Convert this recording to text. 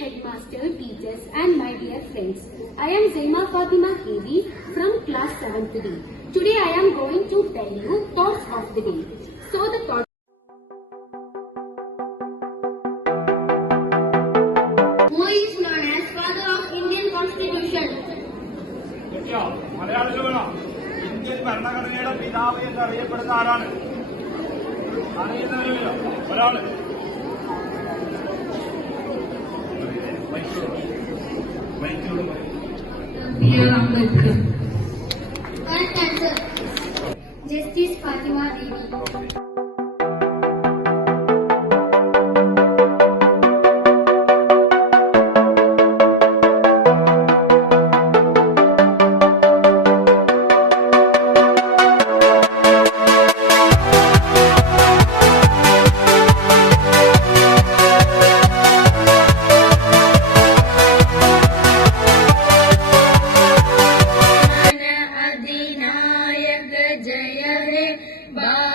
Headmaster, teachers and my dear friends. I am Zaima Fatima KV from class 7th D. Today I am going to tell you thoughts of the day. So the thought who is known as father of Indian Constitution? Indian ഭരണഘടനയുടെ പിതാവ് എന്നറിയപ്പെടുന്ന ആരാണ്? അറിയുന്നവരല്ലോ ഒരാള്. Correct answer. Justice Fatima Devi. Bye.